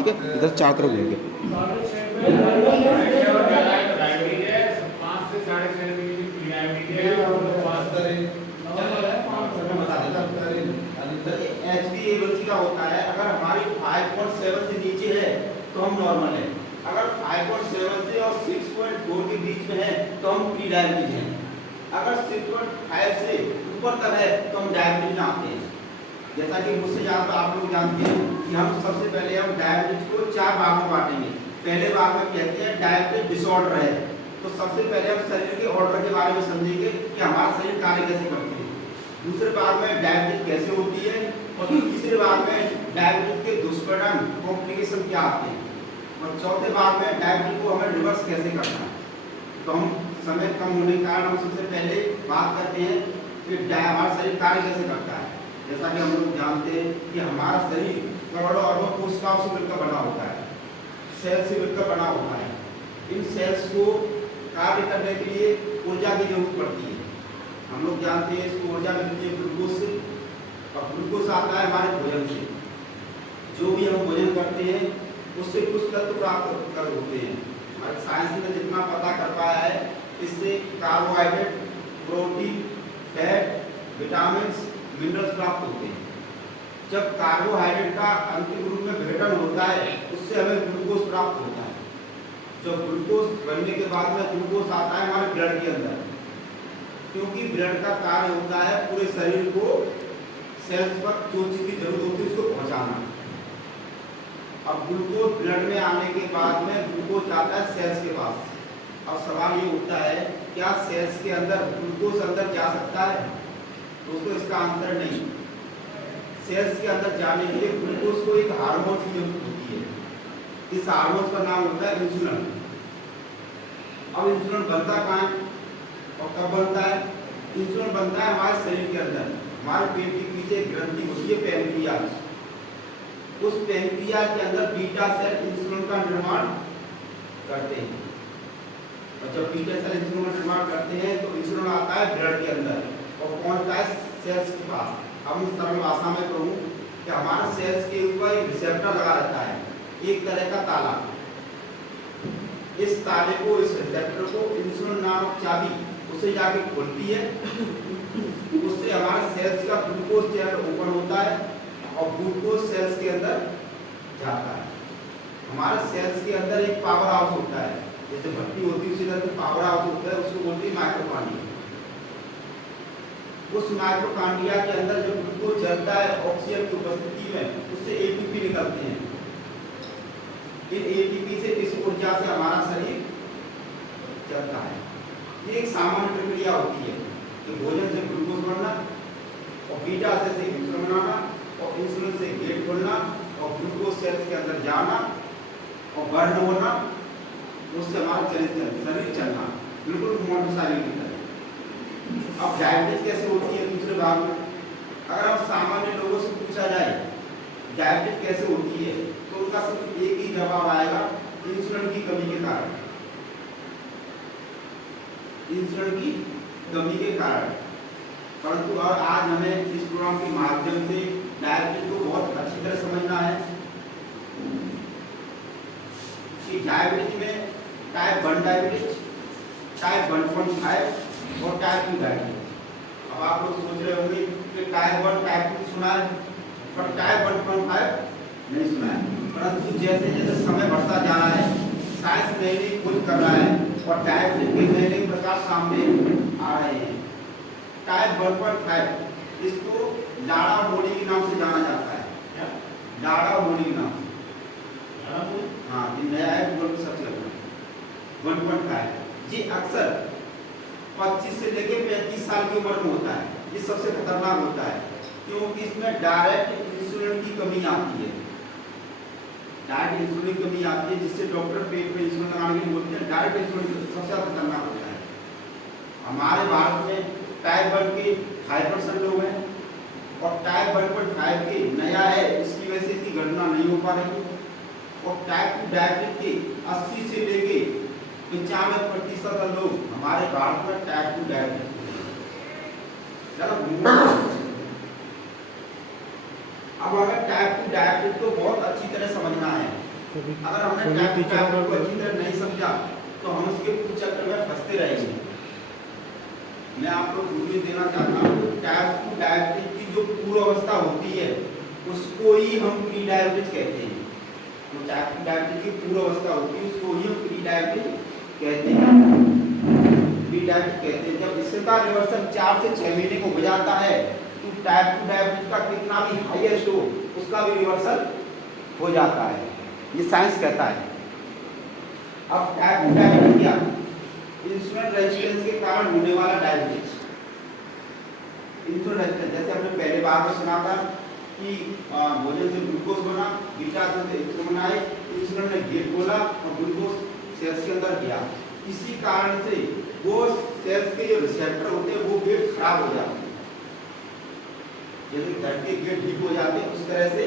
ठीक है, इधर चार तरफ घूम के। का होता है, अगर हमारी 5.7 से नीचे है तो हम नॉर्मल है, अगर 5.7 से और 6.4 के बीच में है तो हम प्री डायबिटीज हैं, अगर 6.5 से ऊपर तक है तो हम डायबिटीज में आते हैं। जैसा कि मुझसे ज़्यादा आप लोग जानते हैं कि हम सबसे पहले हम डायबिटीज को 4 भाग में बांटेंगे। पहले भाग में कहते हैं डायबिटीज डिसऑर्डर है, तो सबसे पहले हम शरीर के ऑर्डर के बारे में समझेंगे कि हमारा शरीर कार्य कैसे करती है। दूसरे भाग में डायबिटीज कैसे होती है, और तीसरे भाग में डायबिटीज के दुष्परिणाम कॉम्प्लिकेशन क्या आते हैं, और चौथे भाग में डायबिटीज को हमें रिवर्स कैसे करना है। तो हम समय कम होने के कारण हम सबसे पहले बात करते हैं कि हमारा शरीर कार्य कैसे करता है। जैसा कि हम लोग जानते हैं कि हमारा शरीर करोड़ों अरबों कोशिकाओं से मिलकर बना होता है, सेल से मिलकर बना होता है। इन सेल्स को कार्य करने के लिए ऊर्जा की जरूरत पड़ती है। हम लोग जानते हैं इसको ऊर्जा मिलती है ग्लूकोज से, और ग्लूकोज आता है हमारे भोजन से। जो भी हम भोजन करते हैं उससे कुछ तत्व प्राप्त कर होते हैं। हमारे साइंस ने जितना पता कर पाया है, इससे carbohydrate, protein, fat, vitamin, minerals प्राप्त होते हैं। जब कार्बोहाइड्रेट का अंतिम रूप में विघटन होता है उससे हमें ग्लूकोज प्राप्त होता है। जब ग्लूकोज बनने के बाद में ग्लूकोज आता है हमारे ब्लड के अंदर, क्योंकि ब्लड का कार्य होता है पूरे शरीर को सेल्स पर जो चीज की जरूरत होती है उसको पहुंचाना। अब ग्लूकोज ब्लड में आने के बाद में ग्लूकोज जाता है सेल्स के पास। अब सवाल ये उठता है, क्या सेल्स के अंदर ग्लूकोज अंदर जा सकता है? दोस्तों इसका आंसर नहीं। सेल्स के अंदर जाने के लिए ग्लूकोज को एक हार्मोन की जरूरत होती है। इस हार्मोन का नाम होता है इंसुलिन। अब इंसुलिन बनता कहाँ है और कब बनता है? इंसुलिन बनता है हमारे शरीर के अंदर, हमारे पेट के पीछे ग्रंथि होती है पैनक्रियाज। उस पैनक्रियाज के अंदर बीटा सेल इंसुलिन का निर्माण करते हैं, और जब बीटा सेल इंसुलिन का निर्माण करते हैं तो इंसुलिन आता है ब्लड के अंदर और पहुंचता है सेल्स के पास। अब मैं सरल भाषा में कहूँ कि हमारे सेल्स के ऊपर एक रिसेप्टर लगा रहता है, एक तरह का ताला। इस ताले को, इस रिसेप्टर को इंसुलिन नामक चाबी उसे जाके खोलती है, उससे हमारे सेल्स का ग्लूकोज चैनल ओपन होता है और ग्लूकोज सेल्स के अंदर जाता है। हमारे सेल्स के अंदर एक पावर हाउस होता है, जैसे भट्टी होती है उसी तरह से पावर हाउस होता है, उसको बोलते हैं माइटोकॉन्ड्रिया। उस माइटोकॉन्ड्रिया के अंदर जब ग्लूकोज चलता है ऑक्सीजन की उपस्थिति में, उससे एटीपी निकलते हैं। इन एटीपी से, इस ऊर्जा से हमारा शरीर चलता है। ये एक सामान्य प्रक्रिया होती है कि भोजन से ग्लूकोज बनना और बीटा से इंसुलिन बनाना और इंसुलिन से गेट खोलना और ग्लूकोज सेल्स के अंदर जाना और बर्न होना, उससे हमारा शरीर चलना, बिल्कुल मोटरसाइकिल की तरह। अब डायबिटीज कैसे होती है दूसरे भाग में? अगर हम सामान्य लोगों से पूछा जाए डायबिटीज कैसे होती है तो उनका सिर्फ एक ही जवाब आएगा, इंसुलिन की कमी के कारण। इंसुलिन की कमी के कारण। परंतु और आज हमें इस प्रोग्राम के माध्यम से डायबिटीज को बहुत अच्छी तरह समझना है कि डायबिटीज में टाइप 1 डायबिटीज, टाइप 1.5 और टाइप 2 डायबिटीज। अब आप लोग सोच रहे होंगे कि टाइप 1 टाइप 2 सुना है पर टाइप 1.5 नहीं सुना है। परंतु जैसे जैसे समय बढ़ता जा रहा है, साइंस नई नई खोज कर रहा है और डायबिटीज के नए नए प्रकार सामने आ रहे हैं। टाइप 1.5 इसको लाड़ा मोड़ी के नाम से जाना जाता है। लाड़ा मोड़ी के नाम से, हाँ ये नया है, गूगल पर सर्च करना। 1.5 ये अक्सर 25 से लेकर 35 साल की उम्र में होता है। ये सबसे खतरनाक होता है क्योंकि इसमें डायरेक्ट इंसुलिन की कमी आती है। डायरेक्ट इंसुलिन की कमी आती है जिससे डॉक्टर पेट में इंसुलिन लगाने के लिए बोलते हैं। डायरेक्ट इंसुलिन सबसे ज़्यादा खतरनाक होता है। हमारे भारत में टाइप 1 के 5% लोग हैं और टाइप 1.5 के नया है, इसकी वजह से इसकी गणना नहीं हो पा रही। और टाइप 2 डायबिटीज के 80 से लेके 95% लोग हमारे भारत में टाइप 2 डायबिटीज। अब अगर टाइप 2 डायबिटीज को बहुत अच्छी तरह समझना है अगर हमने टाइप को अच्छी तरह नहीं समझा तो हम उसके कुछ चक्कर में फंसते रहेंगे। मैं आपको पूरी देना चाहता हूँ, टाइप टू डायबिटीज की जो पूर्व अवस्था होती है उसको ही हम प्री डायबिटीज कहते हैं। जो टाइप टू डायबिटीज की पूर्व अवस्था होती है उसको ही हम प्री डायबिटीज कहते हैं। प्री डायबिटीज कहते हैं। जब इसका रिवर्सल 4 से 6 महीने को हो जाता है तो टाइप टू डायबिटीज का कितना भी हाईएस्ट हो उसका भी रिवर्सल हो जाता है, ये साइंस कहता है। अब टाइप टू डायबिटीज क्या? इंसुलिन रेजिस्टेंस के कारण होने वाला डायबिटीज। इंसुलिन रेजिस्टेंस जैसे हमने पहले बार में सुना था कि भोजन से ग्लूकोज बना, बीटा से इंसुलिन बनाए, इंसुलिन ने गेट खोला और ग्लूकोज सेल्स के अंदर गया। इसी कारण से वो सेल्स के जो रिसेप्टर होते हैं वो गेट खराब हो जाते हैं। जैसे घर के गेट ठीक हो जाते हैं उस तरह से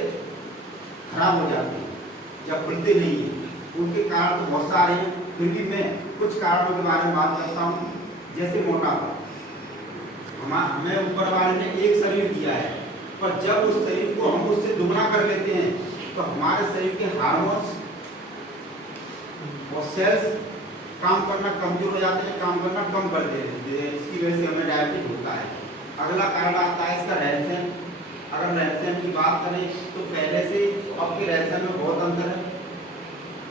खराब हो जाते हैं जब खुलते नहीं है। उनके कारण तो बहुत सारे हैं, फिर भी मैं कुछ कारणों के बारे में बात करता हूँ। जैसे मोटापा, हमें ऊपर वाले ने एक शरीर दिया है, पर जब उस शरीर को हम उससे दुगना कर लेते हैं तो हमारे शरीर के हार्मोन्स और सेल्स काम करना कमजोर हो जाते हैं, काम करना कम कर देते हैं। इसकी वजह से हमें डायबिटीज होता है। अगला कारण आता है इसका रहन सहन। अगर रहन सहन की बात करें तो पहले से अब के रहन सहन में बहुत अंतर है।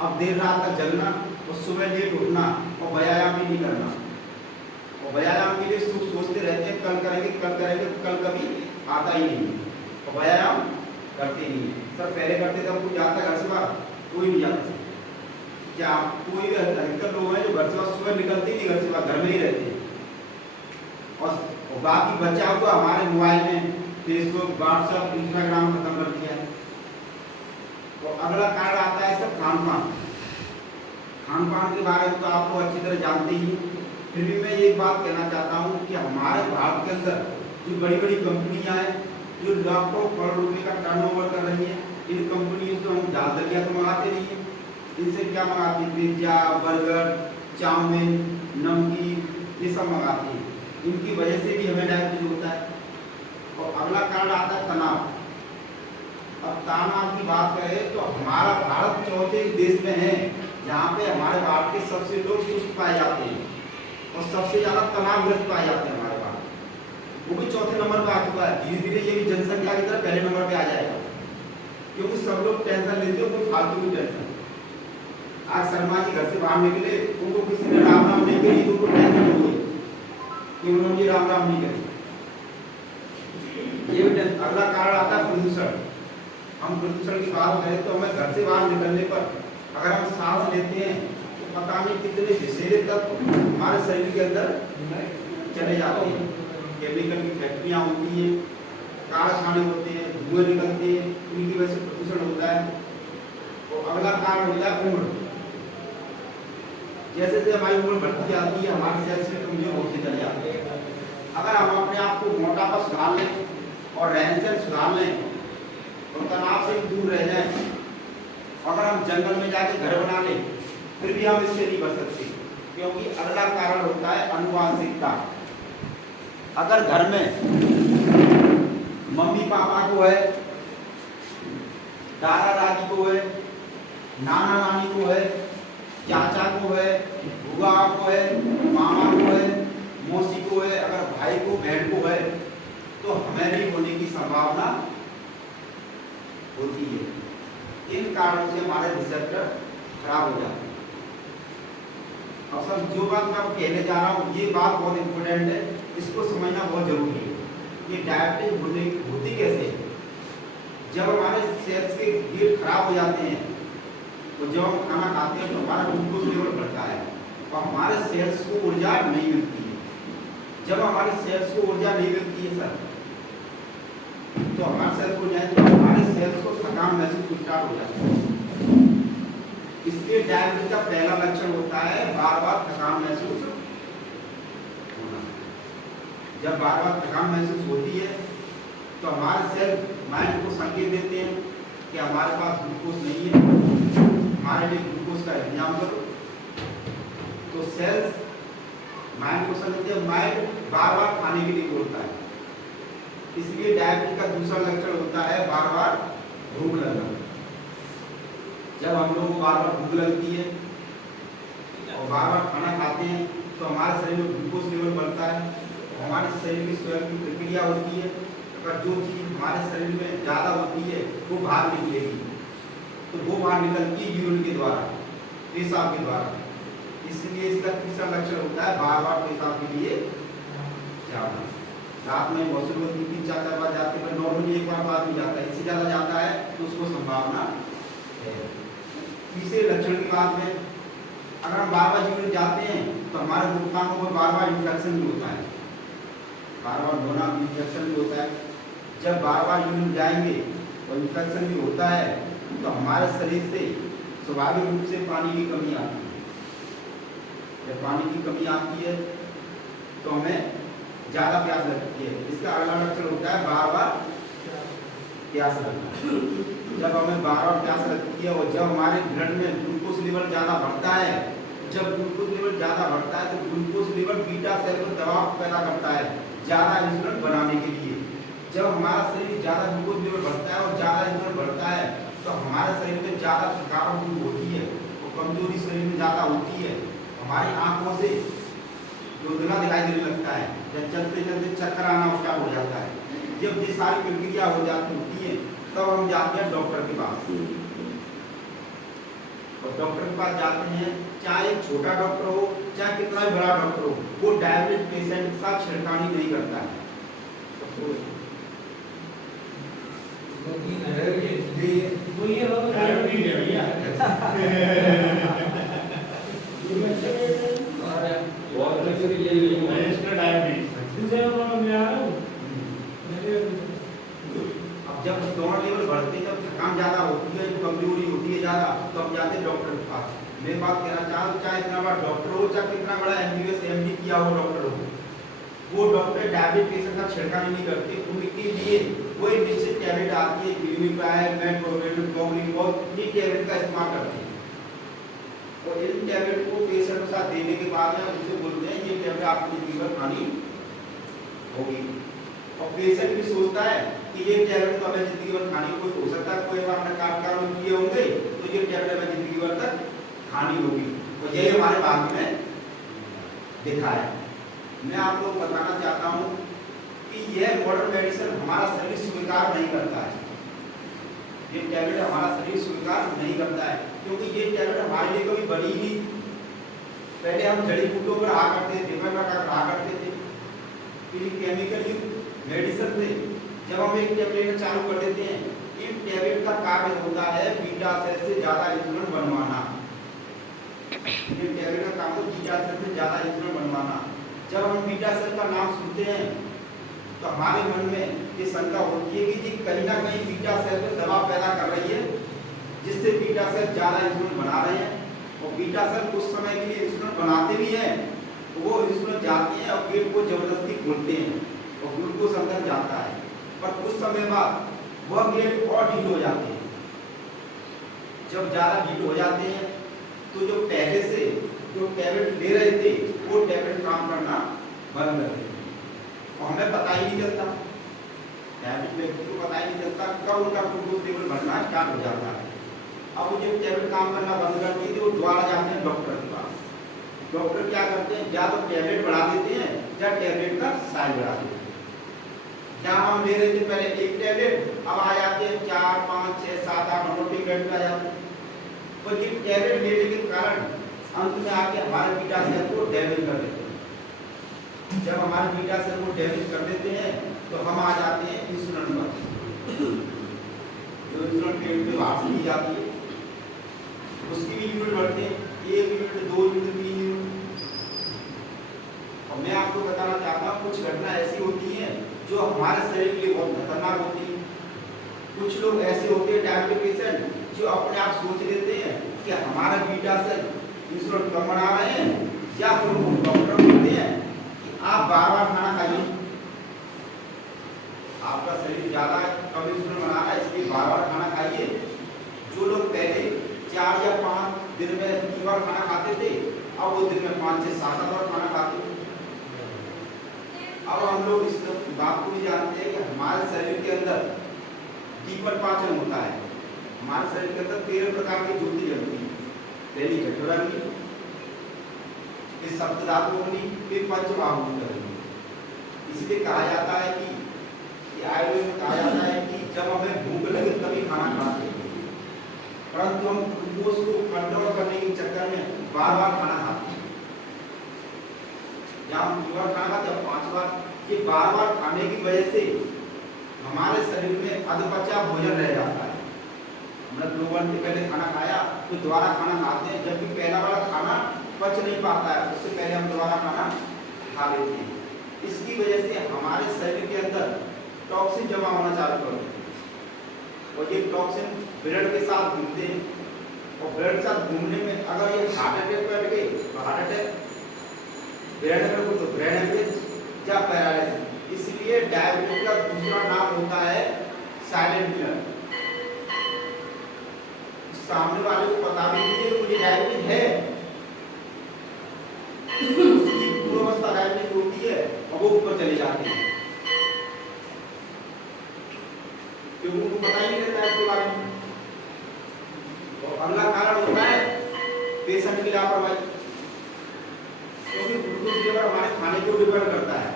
अब देर रात तक जगना और सुबह लेट उठना और व्यायाम भी नहीं करना, और व्यायाम के लिए सोचते रहते हैं कल करेंगे कल करेंगे, कल कभी आता ही नहीं और व्यायाम करते नहीं है। सर पहले करते थे, कोई जाता घर से बाहर? कोई नहीं जाता। क्या कोई अधिकतर लोग हैं जो घर से बाहर सुबह निकलते ही नहीं, घर से बाहर घर में ही रहते हैं। और बाकी बच्चा को हमारे मोबाइल में फेसबुक, व्हाट्सएप, इंस्टाग्राम खत्म कर दिया है। तो अगला कारण आता है इसका खान पान। खान पान के बारे में तो आपको अच्छी तरह जानते ही हैं, फिर भी मैं एक बात कहना चाहता हूँ कि हमारे भारत के अंदर जो बड़ी बड़ी कंपनियां हैं जो लाखों करोड़ रुपए का टर्नओवर कर रही हैं, इन कंपनियों से हम दाल दलिया तो मंगाते नहीं हैं। इनसे क्या मंगाते हैं? पिज्जा, बर्गर, चाउमीन, नमकीन, ये सब मंगाते हैं। इनकी वजह से भी हमें डायबिटीज होता है। और अगला कारण आता है तनाव। अब तनाव की बात करें तो हमारा भारत चौथे देश में है जहाँ पे हमारे भारत के सबसे लोग सुस्त पाए जाते हैं और सबसे ज़्यादा तनावग्रस्त पाए जाते हैं हमारे भारत। वो भी चौथे नंबर पे आ चुका है। धीरे धीरे ये भी जनसंख्या की तरह पहले नंबर पे आ जाएगा, क्योंकि सब लोग टेंशन लेते हैं, कोई फालतू की टेंशन। आज शर्मा जी घर से बाहर निकले, उनको किसी ने राम राम नहीं करी तो उनको टेंशन हो गई कि उन्होंने राम राम नहीं करी। ये भी अगला कारण आता है प्रदूषण। हम प्रदूषण की बात करें तो हमें घर से बाहर निकलने पर अगर हम सांस लेते हैं तो पता नहीं कितने विषैले तत्व हमारे शरीर के अंदर चले जाते हैं। केमिकल की फैक्ट्रियाँ होती हैं, कारखाने होते हैं, धुएं निकलते हैं, उनकी वजह से प्रदूषण होता है। तो अगला कारण होता है उम्र। जैसे जैसे हमारी उम्र बढ़ती जाती है हमारे सेल्स में कमजोर होते चले जाते हैं। अगर हम अपने आप को मोटापा सुधार लें और रहन सहन सुधार लें और तनाव से दूर रह जाएं, अगर हम जंगल में जाके घर बना लें फिर भी हम इससे नहीं बच सकते, क्योंकि अगला कारण होता है अनुवांशिकता। अगर घर में मम्मी पापा को है, दादा दादी को है, नाना नानी को है, चाचा को है, बुआ को है, मामा को है, मौसी को है, अगर भाई को बहन को है तो हमें भी होने की संभावना होती है। इन कारणों से हमारे रिसेप्टर खराब हो जाते हैं। अब सर जो बात मैं कहने जा रहा हूँ ये बात बहुत इंपॉर्टेंट है, इसको समझना बहुत जरूरी है। ये डायबिटीज होती कैसे? जब हमारे सेल्स के गेट खराब हो जाते हैं तो जब हम खाना खाते हैं तो हमारा ग्लूकोज लेवल बढ़ता है और हमारे सेल्स को ऊर्जा नहीं मिलती है। जब हमारे सेल्स को ऊर्जा नहीं मिलती है सर तो हमारे सेल्स को जाए तो हमारे सेल्स को थकान महसूस स्टार्ट हो जाती है। इसलिए डायबिटीज का पहला लक्षण होता है बार बार थकान महसूस होना। जब बार बार थकान महसूस होती है तो हमारे सेल माइंड को संकेत देते हैं कि हमारे पास ग्लूकोज नहीं है, हमारे लिए ग्लूकोज का इंतजाम करो। तो सेल्स माइंड को संकेत देते हैं, माइंड बार बार खाने के लिए बोलता है। इसलिए डायबिटीज का दूसरा लक्षण होता है बार बार भूख लगना। जब हम लोग को बार बार भूख लगती है और बार बार खाना खाते हैं तो हमारे शरीर में ग्लूकोज लेवल बढ़ता है, हमारे शरीर की स्वयं की प्रक्रिया होती है। अगर जो चीज़ हमारे शरीर में ज़्यादा होती है वो बाहर निकलेगी, तो वो बाहर निकलती है यूरिन के द्वारा, पेशाब के द्वारा। इसलिए इसका तीसरा लक्षण होता है बार बार पेशाब के लिए जाना। रात में बहुत से लोग 3-4 बार जाते हैं, नॉर्मली एक बार बाद में जाता है, इससे ज़्यादा जाता है तो उसको संभावना है। तीसरे लक्षण की बात में अगर हम बार बार यूरिन जाते हैं तो हमारे गुप्तांगों पर बार बार इन्फेक्शन भी होता है, बार बार धोना इन्फेक्शन भी होता है। जब बार बार यूरिन जाएंगे और इन्फेक्शन भी होता है तो हमारे शरीर से स्वाभाविक रूप से पानी की कमी आती है। जब पानी की कमी आती है तो हमें ज़्यादा प्यास लगती है। इसका अगला लक्षण होता है बार बार प्यास लगना। जब हमें बार बार प्यास लगती है और जब हमारे ब्लड में ग्लूकोज लेवल ज़्यादा बढ़ता है, जब ग्लूकोज लेवल ज़्यादा बढ़ता है तो ग्लूकोज लेवल बीटा सेल को दबाव पैदा करता है ज़्यादा इंसुलिन बनाने के लिए। जब हमारा शरीर ज़्यादा ग्लूकोज लेवल बढ़ता है और ज़्यादा इंसुलिन बढ़ता है तो हमारे शरीर में ज़्यादा थकावट होती है और कमजोरी शरीर में ज़्यादा होती है। हमारी आँखों से धुंधला दिखाई देने लगता है, जब चलते चलते चक्कर आना स्टार्ट हो जाता है। जब ये सारी प्रक्रिया हो जाती होती है तब हम जाते हैं डॉक्टर के पास। और डॉक्टर के पास जाते हैं, चाहे एक छोटा डॉक्टर हो चाहे कितना भी बड़ा डॉक्टर हो, वो डायबिटीज पेशेंट के साथ छेड़खानी नहीं करता है। जब दौड़ लेवल बढ़ते हैं, जब थकान ज़्यादा होती है, कमजोरी होती है ज़्यादा, तो हम जाते हैं डॉक्टर के पास। मैं बात कहना चाहूँ, चाहे इतना बड़ा डॉक्टर हो चाहे कितना बड़ा MBBS MD किया हो डॉक्टर हो, वो डॉक्टर डायबिटीज पेशेंट का छिड़कानी नहीं करते। उनके लिए कोई निश्चित टैबलेट आती है, ग्लूकोपाइल, मेटफॉर्मिन, प्रोग्लिन, ये टैबलेट का इस्तेमाल करते हैं। और इन टैबलेट को पेशेंट के साथ देने के बाद में उनसे बोलते हैं ये टैबलेट आपकी जिंदगी भर खानी होगी। और पेशेंट भी सोचता है कि ये टैबलेट तो हमें जिंदगी भर खानी, कोई हो सकता है कोई बार हमने कार्य किए होंगे तो ये टैबलेट हमें जिंदगी भर तक खानी होगी। और यही हमारे भाग्य में लिखा है। मैं आपको बताना चाहता हूँ कि यह मॉडर्न मेडिसिन हमारा शरीर स्वीकार नहीं करता है। ये टैबलेट हमारा शरीर स्वीकार नहीं करता है क्योंकि ये टैबलेट हमारे लिए कभी बनी ही। पहले हम जड़ी बूटियों पर रहा करते थे, रहा करते थे, फिर केमिकल युक्त मेडिसिन थे। जब हम एक टैबलेट चालू कर देते हैं, इन टैबलेट का कार्य होता है बीटा सेल से ज़्यादा इंसुलिन बनवाना। ये टैबलेट का काम है बीटा सेल से ज़्यादा इंसुलिन बनवाना। जब हम बीटा सेल का नाम सुनते हैं तो हमारे मन में ये शंका होती है कि कहीं ना कहीं बीटा सेल में दबाव पैदा कर रही है जिससे बीटा सेल ज़्यादा इंसुलिन बना रहे हैं। और बीटा सेल कुछ समय के लिए इंसुलिन बनाते भी हैं, तो वो इंसुलिन जाते हैं और पेट को जबरदस्ती खोलते हैं और ग्लूकोज अंदर जाता है, पर कुछ समय बाद वह गेट और ढील हो जाते हैं। जब ज़्यादा ढील हो जाते हैं तो जो पहले से जो टैबलेट ले रहे थे वो टैबलेट काम करना बंद कर देते हैं और हमें पता ही नहीं चलता, टैबलेट व्यक्ति को पता ही नहीं चलता कब उनका ग्लूकोज लेवल बढ़ना स्टार्ट हो जाता है। अब वो जब टैबलेट काम करना बंद कर देते वो दोबारा जाते हैं डॉक्टर के पास। डॉक्टर क्या करते हैं, या तो टैबलेट बढ़ा देते हैं या टैबलेट का साइज बढ़ा देते हैं। जहाँ हम ले रहे थे पहले एक टैबलेट, अब आ जाते हैं 4, 5, 6, 7, 8, 9 टैबलेट आ जाते हैं। तो ये टैबलेट लेने के कारण अंत में आके हमारे बीटा सेल को डैमेज कर देते हैं। जब हमारे बीटा सेल को डैमेज कर देते हैं तो हम आ जाते हैं इंसुलिन पर। जो इंसुलिन पेट में वापस ली जाती है उसकी भी यूनिट बढ़ते हैं, 1 यूनिट, 2 यूनिट, 3 यूनिट। और मैं आपको बताना चाहता हूँ कुछ घटना ऐसी होती हैं जो हमारे शरीर के लिए बहुत खतरनाक होती है। कुछ लोग ऐसे होते हैं डायबिटिक पेशेंट जो अपने आप सोच लेते हैं कि हमारा बीटा सेल इंसुलिन कम बना रहे हैं, या फिर वो डॉक्टर बोलते हैं कि आप बार बार खाना खाइए, आपका शरीर ज़्यादा कम इंसुलिन बना रहा है इसलिए बार बार खाना खाइए। जो लोग पहले 4 या 5 दिन में 3 बार खाना खाते थे, अब वो दिन में 5 से 7 बार खाना खाते हैं। अब हम लोग इस बात को भी जानते हैं कि हमारे शरीर के अंदर डीपर पाचन होता है, हमारे शरीर के अंदर 13 प्रकार की ज्योति जलती है। पहली जठराग्नि, फिर सप्तधातु, फिर पंचमहाभूत। इसलिए कहा जाता है कि आयुर्वेद में कहा जाता है कि जब हमें भूख लगे तभी खाना खाते हैं, परंतु हम ग्लूकोज को कंट्रोल करने के चक्कर में बार बार खाना खाते हैं। या हम 2 बार खाना खाते हैं, 5 बार, ये बार बार खाने की वजह से हमारे शरीर में अधपचा भोजन रह जाता है। हमने 2 घंटे पहले खाना खाया तो दोबारा खाना खाते हैं, जबकि पहला वाला खाना पच नहीं पाता है, उससे पहले हम दोबारा खाना खा लेते हैं। इसकी वजह से हमारे शरीर के अंदर टॉक्सिन जमा होना चालू कर देते हैं और ये टॉक्सिन ब्लड के साथ घूमते हैं और ब्लड के साथ घूमने में अगर ये हार्ट अटैक कर गए तो हार्ट अटैक, ब्रेन अटैक तो ब्रेन हेमरेज या पैरालिसिस। इसलिए डायबिटीज का दूसरा नाम होता है साइलेंट किलर। सामने वाले को पता भी नहीं है कि मुझे डायबिटीज है, उसकी पूर्वावस्था डायबिटीज होती है और वो ऊपर चले जाते हैं क्योंकि उनको पता ही नहीं रहता है इसके बारे में। और अगला कारण होता है पेशेंट की लापरवाही, क्योंकि ग्लूकोज लेवल हमारे खाने को डिपेंड करता है।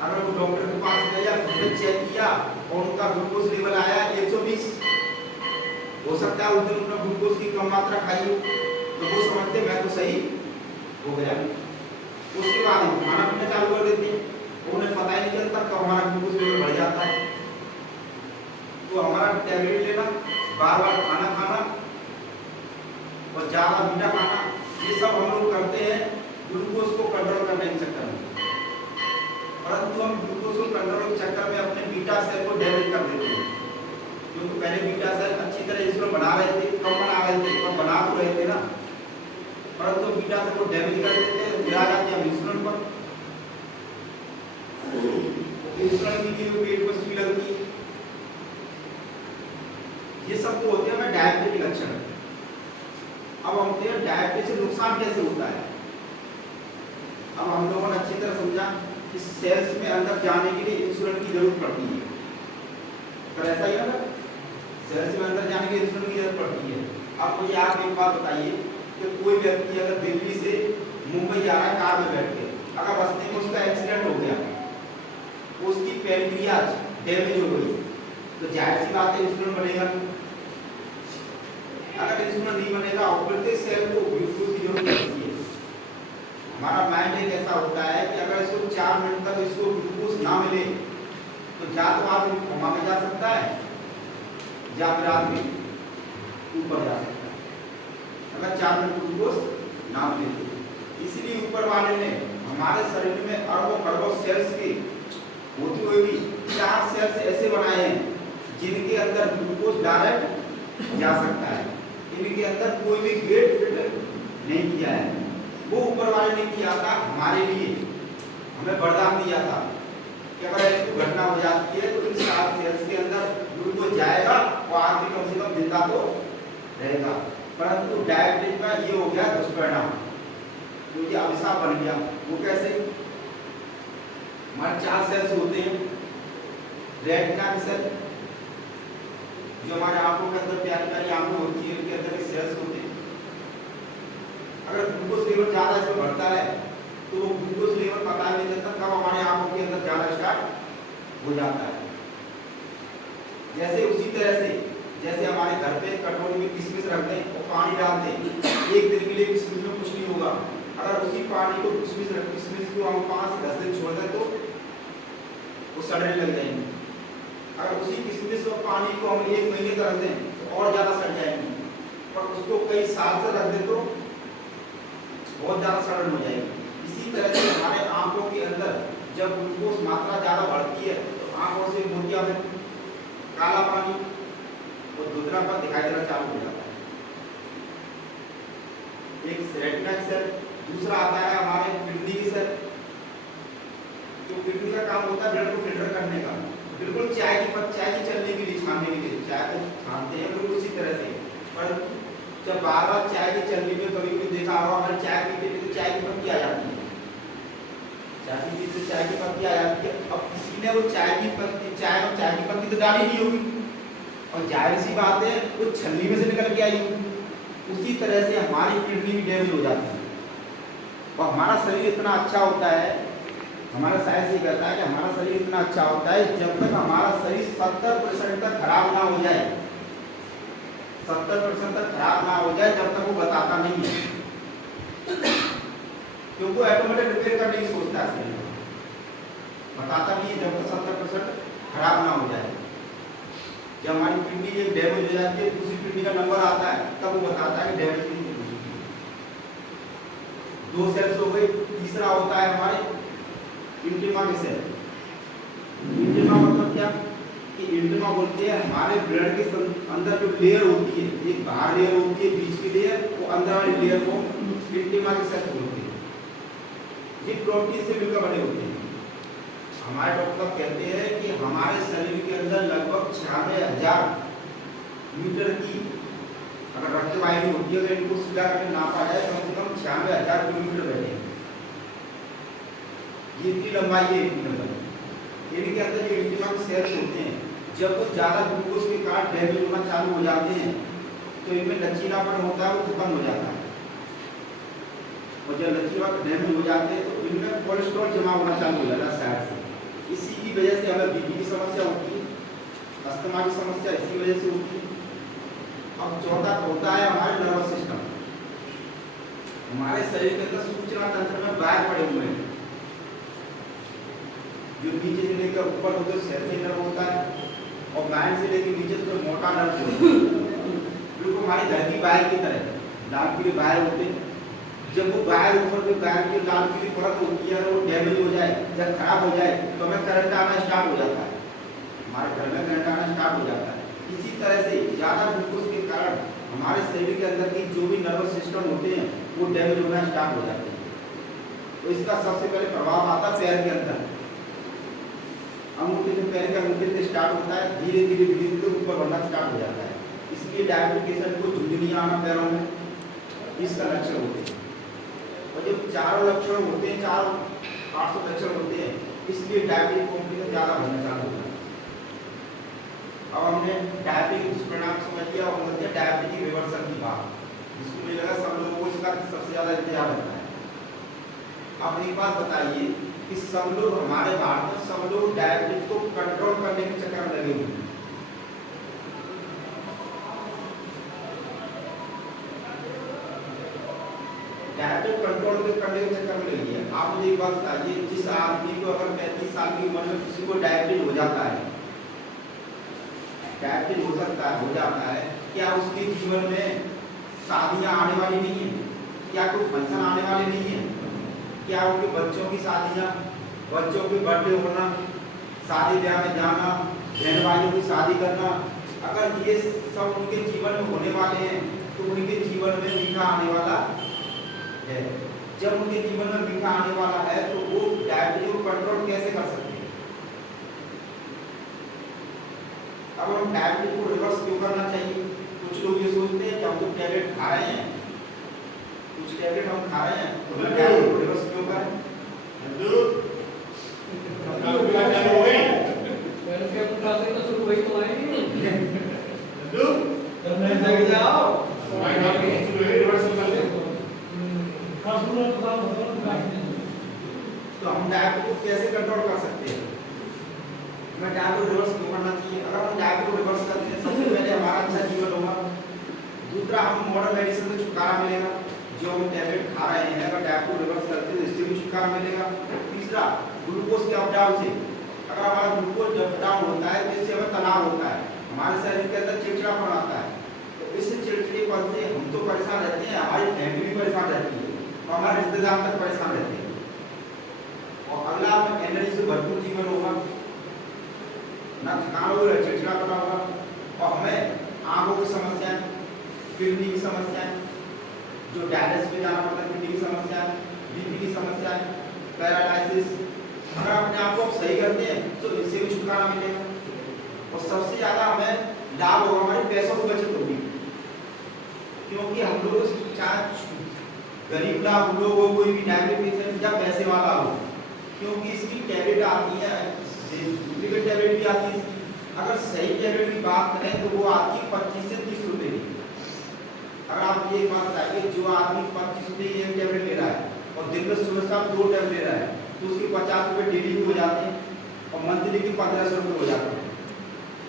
अगर वो डॉक्टर के पास गया, ब्लड चेक किया और उनका ग्लूकोज लेवल आया 120, हो सकता है उस दिन उन्होंने ग्लूकोज की कम मात्रा खाई हो तो वो समझते मैं तो सही हो गया। उसके बाद हम खाना पीना चालू कर देते हैं, उन्हें पता ही नहीं चलता कब हमारा ग्लूकोज लेवल बढ़ जाता है। तो हमारा टैबलेट लेना, बार बार खाना खाना और ज़्यादा मीठा खाना, ये सब हम लोग करते हैं ग्लूकोज को कंट्रोल करने के चक्कर में। परंतु हम ग्लूकोज को कंट्रोल के चक्कर में अपने बीटा सेल को डैमेज कर देते हैं, क्योंकि पहले बीटा सेल अच्छी तरह इंसुलिन बना रहे थे, कम बना रहे थे, कम बना तो रहे थे ना, परंतु बीटा सेल को डैमेज कर देते हैं, गिरा जाते हैं इंसुलिन पर। इंसुलिन की पेट में सुई लगती है। ये सब तो होते हैं डायबिटीज के लक्षण। अब हम देखते हैं डायबिटीज से नुकसान कैसे होता है। अब हम लोगों ने अच्छी तरह समझा कि सेल्स में अंदर जाने के लिए इंसुलिन की जरूरत पड़ती है, तो ऐसा ही है ना, सेल्स में अंदर जाने के लिए इंसुलिन की जरूरत पड़ती है। अब मुझे आप एक बात बताइए कि कोई व्यक्ति अगर दिल्ली से मुंबई जा रहा है कार में बैठ के, अगर रास्ते में उसका एक्सीडेंट हो गया, उसकी पैनक्रियाज डैमेज हो गई, तो जाहिर सी बात है इंसुलिन बनेगा। अगर इंसुलिन नहीं बनेगा और प्रत्येक सेल को ग्लूकोज की जरूरत पड़ती है। हमारा माइंड एक ऐसा होता है कि अगर इसको 4 मिनट तक इसको ग्लूकोज ना मिले तो या तो आदमी कोमा में जा सकता है या फिर आदमी ऊपर जा सकता है, अगर 4 मिनट ग्लूकोज ना मिले। इसलिए ऊपर वाले ने हमारे शरीर में अरबों खरबों सेल्स के होते हुए भी 4 सेल्स ऐसे बनाए हैं जिनके अंदर ग्लूकोज डायरेक्ट जा सकता है, इनके अंदर कोई भी गेट फिट नहीं किया है। वो ऊपर वाले ने किया था हमारे लिए, हमें वरदान दिया था कि अगर ऐसी घटना हो जाती है तो इन 4 सेल्स के अंदर ग्लूकोज जाएगा और आदमी कम से कम जिंदा तो रहेगा। परंतु डायबिटीज का ये हो गया दुष्परिणाम, क्योंकि अभिशाप बन गया। वो कैसे? हमारे 4 सेल्स होते हैं, रेटिना सेल जो हमारे आंखों के अंदर प्यारी प्यारी आंखें होती है, उनके अंदर सेल्स होते हैं। अगर ग्लूकोज लेवल ज़्यादा इसमें बढ़ता है तो वो ग्लूकोज लेवल पता नहीं चलता कब हमारे आंखों के अंदर ज़्यादा स्टार्ट हो जाता है। जैसे उसी तरह से जैसे हमारे घर पे कटोरी में किशमिश रख दें और पानी डाल दें, एक दिन के लिए किशमिश में कुछ नहीं होगा। अगर उसी पानी को किशमिश को हम 5 से 10 दिन छोड़ दें तो वो सड़ने लग जाएंगे। अगर उसी किशमिश और पानी को हम 1 महीने तक रख दें तो और ज़्यादा सड़ जाएंगे, और उसको कई साल से रख दें तो बहुत ज़्यादा सड़न हो जाएगी। इसी तरह से हमारे आंखों के अंदर जब ग्लूकोज मात्रा ज़्यादा बढ़ती है तो आंखों से मोतिया में काला पानी और धुंधलापन दिखाई देना चालू हो जाता है। एक रेटिना सेल, दूसरा आता है हमारे किडनी की सेल। तो किडनी का काम होता है ब्लड को फिल्टर करने का, बिल्कुल चाय की चलने के लिए, छानने के लिए चाय को छानते हैं बिल्कुल उसी तरह से। पर जब बार बार चाय की चलनी में कभी भी देखा होगा, हमारे चाय पीते तो चाय की पत्ती आ जाती है, चाय पीते तो चाय की पत्ती आ जाती है। अब किसी ने वो चाय की पत्ती तो डाली नहीं होगी, और जाहिर सी बात है वो छलनी में से निकल के आई। उसी तरह से हमारी किडनी भी डैमेज हो जाती है। और हमारा शरीर इतना अच्छा होता है, हमारा साइंस ये कहता है कि हमारा शरीर इतना अच्छा होता है जब तक हमारा शरीर 70% तक खराब ना हो जाए, 70% तक खराब ना हो जाए, जब तक वो बताता नहीं है, क्योंकि वो ऑटोमेटिक रिपेयर करने की सोचता है, शरीर बताता नहीं है जब तक 70% खराब ना हो जाए। जब हमारी किडनी एक डैमेज हो जाती है, दूसरी किडनी का नंबर आता है, तब वो बताता है कि डैमेज किडनी हो चुकी है। 2 सेल्स हो गई, तीसरा होता है हमारे इंटिमा के सेल। इंटिमा मतलब क्या कि इंटिमा बोलते हैं हमारे ब्लड के अंदर जो लेयर होती है, एक बाहर लेयर होती है, बीच की लेयर, वो अंदर वाली लेयर को इंटिमा के सेल बोलते हैं। ये प्रोटीन से मिलकर बने होते हैं। हमारे डॉक्टर कहते हैं कि हमारे शरीर के अंदर लगभग 96,000 मीटर की अगर रक्त वाहिनी होती है, अगर इनको सीधा करके नापा जाए तो कम से कम 96,000 किलोमीटर बैठे। ये इतनी लंबाई है, इतनी लंबाई। इनके अंदर जो इंटिमा के सेल्स होते हैं, जब वो ज़्यादा ग्लूकोज के कारण डैमेज होना चालू हो जाते हैं तो इनमें लचीलापन होता है, वो खत्म हो जाता है। और जब लचीलापन डैमेज हो जाते हैं तो इनमें कोलेस्ट्रॉल जमा होना चालू हो जाता है साइड से। इसी की वजह से हमें बीपी की समस्या होती है, अस्थमा की समस्या इसी वजह से होती है। अब चौथा होता है हमारे नर्वस सिस्टम। हमारे शरीर के अंदर सूचना तंत्र में वायर पड़े हुए हैं, जो नीचे से लेकर ऊपर होते सेंट्रल नर्व होता है, और गांड से लेकर नीचे तो मोटा नर्व होता है, बिल्कुल हमारी धरती वायर की तरह लाल पीले वायर होते हैं। जब वो वायर ऊपर के वायर की लाल पीली परत होती है, वो डैमेज हो जाए, जब खराब हो जाए तो हमें करंट आना स्टार्ट हो जाता है, हमारे घर में करंट आना स्टार्ट हो जाता है। इसी तरह से ज़्यादा ग्लूकोज के कारण हमारे शरीर के अंदर की जो भी नर्वस सिस्टम होते हैं वो डैमेज होना स्टार्ट हो जाते हैं। तो इसका सबसे पहले प्रभाव आता है पैर के अंदर। अंगूठे से पैर के अंगूठे से स्टार्ट होता है, धीरे धीरे धीरे धीरे ऊपर बढ़ना स्टार्ट हो जाता है। इसलिए डायबिटिक पेशेंट को झुंझुनियाँ आना पैरों में, इसका लक्षण होते हैं। और जब चारों लक्षण होते हैं, 400 लक्षण होते हैं, इसलिए डायबिटिक कॉम्प्लिकेशन ज़्यादा होना चालू होता है। अब हमने डायबिटिक दुष्परिणाम समझ लिया और समझ लिया डायबिटिक रिवर्सल की बात, जिसको मुझे लगा सब लोगों को इसका सबसे ज़्यादा इंतजार रहता है। आप एक बात बताइए कि सब लोग हमारे भारत में सब लोग डायबिटीज को कंट्रोल करने के चक्कर में लगे हुए हैं। डायबिटीज कंट्रोल करने के चक्कर में लगी है। आप मुझे एक बात बताइए, जिस आदमी को अगर 35 साल की उम्र में किसी को डायबिटीज हो जाता है, डायबिटीज हो जाता है, क्या उसके जीवन में शादियां आने वाली नहीं है? क्या कोई फंक्शन आने वाले नहीं है? क्या उनके बच्चों की शादियां, बच्चों के बर्थडे होना, शादी ब्याह में जाना, बहन भाइयों की शादी करना, अगर ये सब उनके जीवन में होने वाले हैं तो उनके जीवन में मीठा आने वाला है। जब उनके जीवन में मीठा आने वाला है तो वो डायबिटीज को कंट्रोल कैसे कर सकते हैं? अब हम डायबिटीज को रिवर्स क्यों करना चाहिए? कुछ लोग ये सोचते हैं कि हम तो टैबलेट खा रहे हैं, कुछ टैबलेट हम खा रहे हैं तो डायबिटीज को रिवर्स क्यों करें? तो हम डायबिटीज को कैसे कंट्रोल कर सकते हैं? मैं डायबिटीज को रिवर्स क्यों करना चाहिए? अगर हम डायबिटीज को रिवर्स करते हैं, सबसे पहले हमारा अच्छा जीवन होगा। दूसरा, हम मॉडर्न मेडिसिन से छुटकारा मिलेगा। जो हम टैबलेट खा रहे हैं, अगर डायबिटीज को रिवर्स करते हैं तो इससे भी छुटकारा मिलेगा। तीसरा, ग्लूकोज के अप डाउन से, अगर हमारा ग्लूकोज अप डाउन होता है तो इससे हमें तनाव होता है, हमारे शरीर के अंदर चिड़चिड़ापन आता है। तो इस चिड़चिड़ेपन से हम तो परेशान रहते हैं, हमारी फैमिली भी परेशान रहती है और हमारे रिश्तेदार तक परेशान रहते हैं। और अगला, एनर्जी से भरपूर जीवन होगा, ना थकान होगा, चिड़चिड़ापन होगा, और हमें आंखों की समस्याएं, किडनी की समस्याएं, जो डायलिसिस पे जाना पड़ता है, किडनी की समस्याएं, बीपी की समस्याएं, पैरालाइसिस, अगर अपने आप को सही करते हैं तो इससे भी छुटकारा मिलेगा। और सबसे ज़्यादा हमें लाभ होगा, हमारे पैसों की बचत होगी, क्योंकि हम लोग चाहे गरीब लाभ लोग हो, कोई भी डायबिटिक पेशेंट या पैसे वाला हो, क्योंकि इसकी टैबलेट आती है, डुप्लीकेट टैबलेट भी आती है इसकी, अगर सही टेबलेट की बात करें तो वो आती है 25 से 30 रुपए की। अगर आप ये बात बताइए, जो आदमी 25 रुपए की एक टेबलेट ले रहा है और दिन में सुबह शाम 2 टेबलेट ले रहा है, तो उसके 50 रुपए डेली के हो जाते हैं और मंथली के 1500 रुपये हो जाते हैं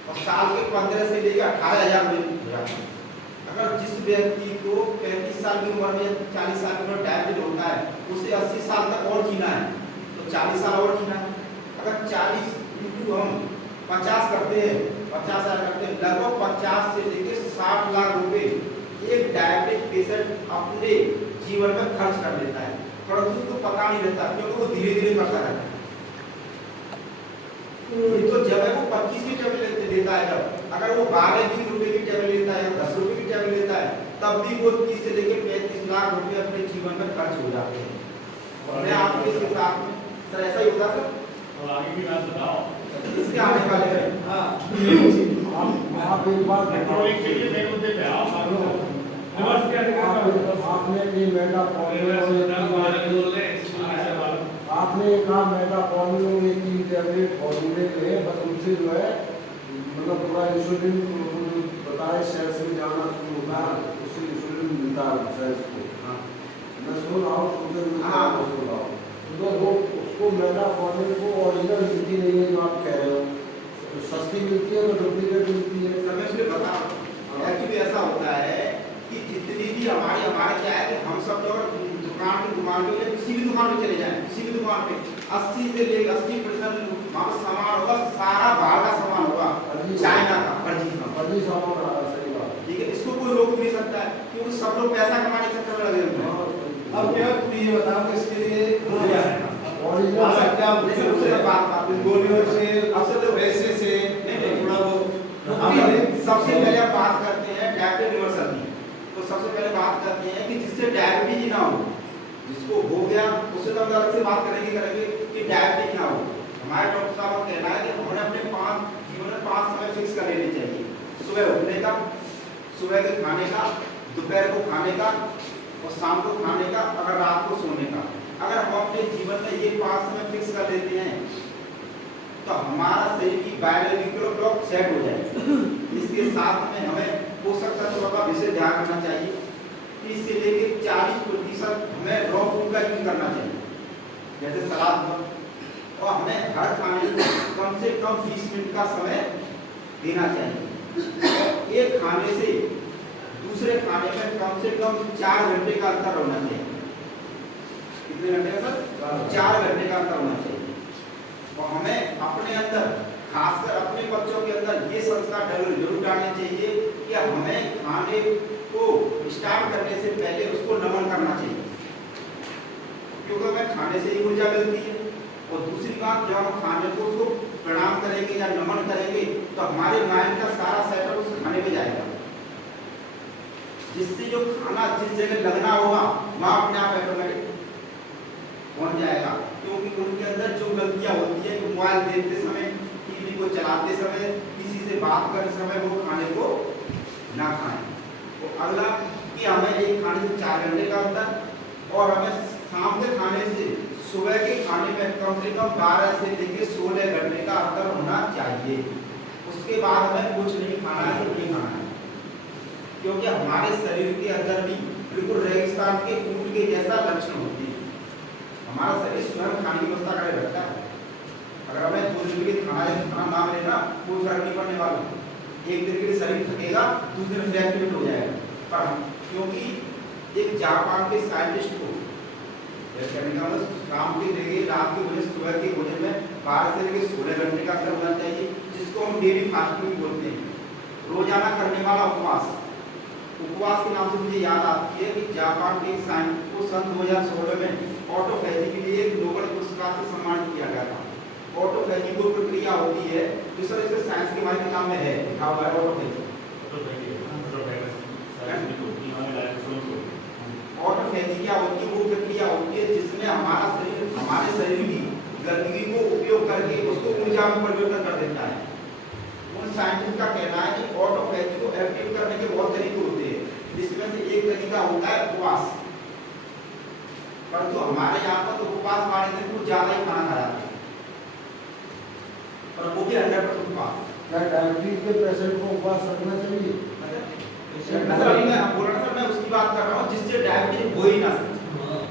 और साल के 15 से लेकर 18,000 रुपये हो जाते हैं। अगर जिस व्यक्ति को 35 साल की उम्र में 40 साल की उम्र डायबिटीज होता है, उसे 80 साल तक और जीना है, तो 40 साल और जीना है। अगर 40 इंटू हम 50 करते हैं, 50,000 करते हैं, लगभग 50 से लेकर 60 लाख रुपए एक डायबिटिक पेशेंट अपने जीवन में खर्च कर देता है, परंतु उसको पता नहीं रहता क्योंकि वो धीरे धीरे करता रहता है। तो जब वो 25 की टेबलेट लेता है, जब अगर वो 12-20 रुपए की टेबलेट लेता है या 10 रुपए की टेबलेट लेता है, तब भी वो 30 से लेकर 35 लाख रुपए अपने जीवन में खर्च हो जाते हैं। मैं आपको इसके साथ में सर ऐसा ही होता है और आगे की बात बताओ, इसके आने वाले हैं। हाँ, आप एक बात पेट्रोलिंग के लिए मेन मुद्दे पे आओ। आपने ये आपने कहा मेटाफॉर्मिन ये 3 टैबलेट फॉर्मूले के हैं, बस उनसे जो है मतलब थोड़ा इंसुलिन बताए सेल्स में जाना शुरू होता है, उससे इंसुलिन मिलता है सेल्स को। मैं सुन रहा हूँ, सुन रहा हूँ, तो वो उसको मेटाफॉर्मिन को ओरिजिनल मिलती नहीं है जो आप कह रहे हो, सस्ती मिलती है तो डुप्लीकेट मिलती है। मैं इसलिए बता रहा हूँ, एक्चुअली ऐसा होता है कि जितनी भी हमारे क्या है कि हम सब लोग दुकान पे किसी भी दुकान पे चले जाएं, किसी भी दुकान पे 80 से लेकर 80% वहाँ सामान होगा, सारा बाहर का सामान होगा, चाइना का फर्जी सामान। सही बात, ठीक है, इसको कोई रोक नहीं सकता है क्योंकि सब लोग पैसा कमाने के चक्कर में लगे हुए हैं। अब क्या तुम ये बताओ कि इसके लिए क्या है ओरिजिनल क्या जैसे उससे बात गोलियों से अब से पैसे से नहीं, थोड़ा वो सबसे पहले आप बात करते हैं डायबिटीज रिवर्सल की। तो सबसे पहले बात करते हैं कि जिससे डायबिटीज ना हो, जिसको हो गया उससे तो हम अलग से बात करेंगे कि डायबिटीज ना हो। हमारे डॉक्टर साहब का कहना है कि हमें अपने जीवन में 5 समय फिक्स कर लेने चाहिए, सुबह उठने का, सुबह के खाने का, दोपहर को खाने का और शाम को खाने का, अगर रात को सोने का। अगर हम अपने जीवन में ये 5 समय फिक्स कर लेते हैं तो हमारा शरीर की बायोलॉजिकल क्लॉक सेट हो जाएगी। इसके साथ में हमें पोषक तत्वों का विशेष ध्यान रखना चाहिए। 30 से लेकर 40% हमें रॉ फूड का यूज करना चाहिए, जैसे सलाद, और हमें हर खाने में कम से कम 20 मिनट का समय देना चाहिए। एक खाने से दूसरे खाने में कम से कम 4 घंटे का अंतर होना चाहिए। कितने घंटे का सर? 4 घंटे का अंतर होना चाहिए। और हमें अपने अंदर, खासकर अपने बच्चों के अंदर ये संस्कार जरूर डालने चाहिए कि हमें खाने को स्टार्ट करने से पहले उसको नमन करना चाहिए, क्योंकि हमें खाने से ही ऊर्जा मिलती है। और दूसरी बात, जब हम खाने को उसको प्रणाम करेंगे या नमन करेंगे तो हमारे माइंड का सारा सेटअप उस खाने पे जाएगा, जिससे जो खाना जिस जगह लगना होगा वहाँ अपने आप ऑटोमेटिक पहुँच जाएगा। क्योंकि उनके अंदर जो गलतियाँ होती है कि मोबाइल देखते समय, टीवी को चलाते समय, किसी से बात करते समय वो खाने को ना खाएं। तो अगला कि हमें एक खाने से 4 घंटे का अंतर, और हमें शाम के खाने से सुबह के खाने में कम से कम 12 से लेकर 16 घंटे का अंतर होना चाहिए। उसके बाद हमें कुछ नहीं खाना है, नहीं खाना है, क्योंकि हमारे शरीर के अंदर भी बिल्कुल रेगिस्तान के ऊंट के जैसा लक्षण होती है। हमारा शरीर स्वयं खाने की व्यवस्था करे रखता है। अगर हमें 2 दिन के लिए खाना ना मिले ना, कोई फर्क नहीं पड़ने वाला। एक दिन के लिए शरीर थकेगा, दूसरे दिन एक्टिवेट हो जाएगा। पर क्योंकि एक जापान के साइंटिस्ट को शाम के जगह रात के भोजन, सुबह के भोजन में 12 से लेकर 16 घंटे का अंतर होना चाहिए, जिसको हम डेली फास्टिंग बोलते हैं। रोजाना करने वाला उपवास के नाम से मुझे याद आती है कि जापान के साइंटिस्ट को सन 2016 में ऑटोफैजी के लिए एक नोबेल पुरस्कार से सम्मानित किया गया था। ऑटोफैजी वो प्रक्रिया होती है जो सर इसके साइंस के बारे में नाम में है, लिखा हुआ है ऑटोफैजी। ऑटोफैजी क्या होती है? वो प्रक्रिया होती है जिसमें हमारे शरीर की गंदगी को उपयोग करके उसको ऊर्जा में परिवर्तन कर देता है। उन साइंटिस्ट का कहना है कि ऑटोफैजी को एक्टिव करने के बहुत तरीके होते हैं, जिसमें से एक तरीका होता है उपवास। परंतु हमारे यहाँ पर तो उपवास वाले दिन कुछ ज्यादा ही खाना खा जाते हैं, पर वो भी 100% उपवास। क्या डायबिटीज के पेशेंट को उपवास रखना चाहिए? सर अभी मैं बोल रहा था, मैं उसकी बात कर रहा हूँ जिससे डायबिटीज हो ही ना सके।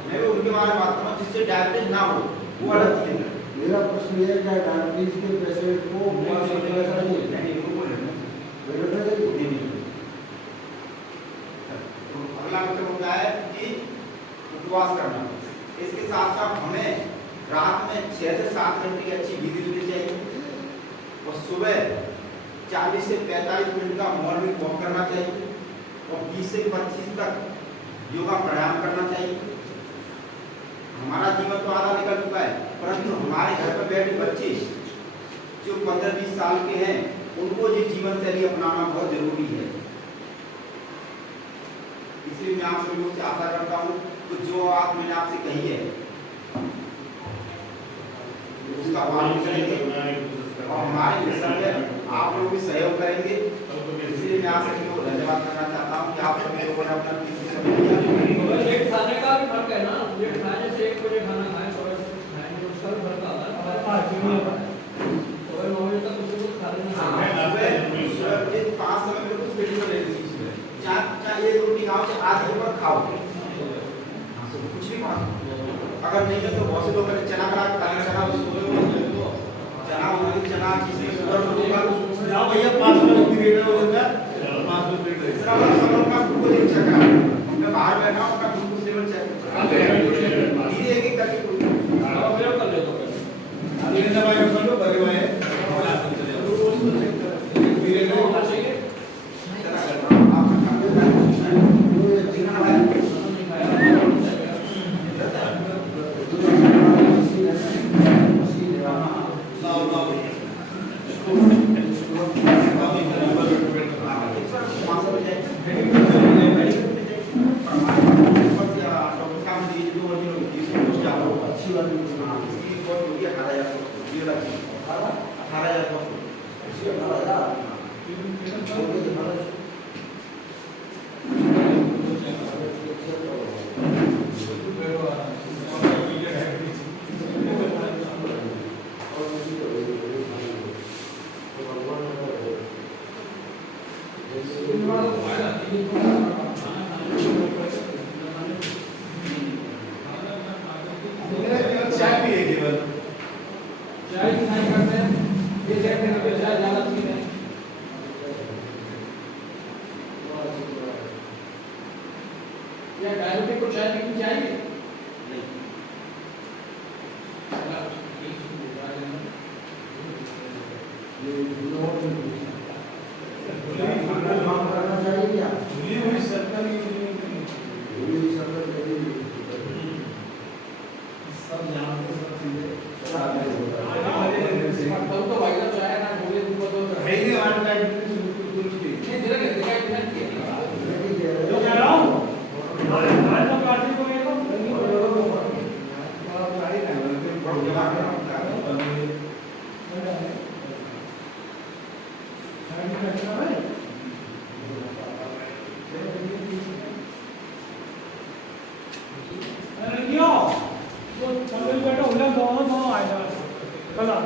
मैं भी उनके बारे में बात कर रहा हूँ जिससे डायबिटीज ना हो, वो अलग चीज है। मेरा प्रश्न ये है, क्या डायबिटीज के पेशेंट को उपवास रखना चाहिए? नहीं, उनको बोल रहे हैं। रखना चाहिए? नहीं। तो अगला मतलब होता है कि उपवास करना। इसके साथ साथ हमें रात में 6 से 7 घंटे की अच्छी नींद लेनी चाहिए और सुबह 40 से 45 मिनट का मॉर्निंग वॉक करना चाहिए और 20 से 25 तक योगा प्राणायाम करना चाहिए। हमारा जीवन तो आधा निकल चुका है, परंतु हमारे घर पर बैठे बच्चे जो 15-20 साल के हैं, उनको ये जीवन शैली अपनाना बहुत जरूरी है। इसलिए मैं आप सभी लोगों से आशा करता हूँ कि जो बात मैंने आपसे कही है उसका पालन करेंगे और हमारे मिशन में आप लोग भी सहयोग करेंगे। इसलिए मैं आप सभी को धन्यवाद करना चाहता हूँ कि आप सभी लोगों ने अपना लेट खाने का भी फर्क है ना, लेट खाने से 1 बजे खाना खाएं, 6 बजे खाएं, तो उसका भी फर्क आता है। हमारे पास भी नहीं है, और 9 बजे तक कुछ खा लेना। सुबह 5 समय में कुछ पेट में ले लीजिए, चाहे एक रोटी खाओ चाहे आधी ऊपर खाओ, कुछ भी खाओ। अगर नहीं है तो बहुत से लोग कहते चना खा खाना चना चना होगी, चना जिसमें शुगर होगा जाओ भैया 5 मिनट की वेट हो जाएगा, 5 मिनट वेट इस तरह सब लोग का ग्लूकोज लेवल चेक करा। मैं बाहर बैठा हूं, अपना ग्लूकोज लेवल चेक धीरे एक करके प्रयोग कर ले तो आगे दवाई कर लो, बड़े भाई धीरे होना चाहिए। लाओ लाओ अच्छी वाली 18,000 मेरा केवल चाय पिए केवल चाय की खाई करते हैं, ये चेक करने के चाय ज्यादा ठीक है। या डायबिटिक को चाय पीनी चाहिए? काम करना चाहिए क्या? भूली हुई सरकारी सब यहाँ पे सब चीजें तब तो भाई साहब चाय ना बोले तुमको तो है ही वन डायबिटीज बिल्कुल की नहीं जरा कहते क्या इतना किया जो कह रहा हूँ अरे क्यों? तो चलो बेटा उल्लंघन दोनों आएगा कल आ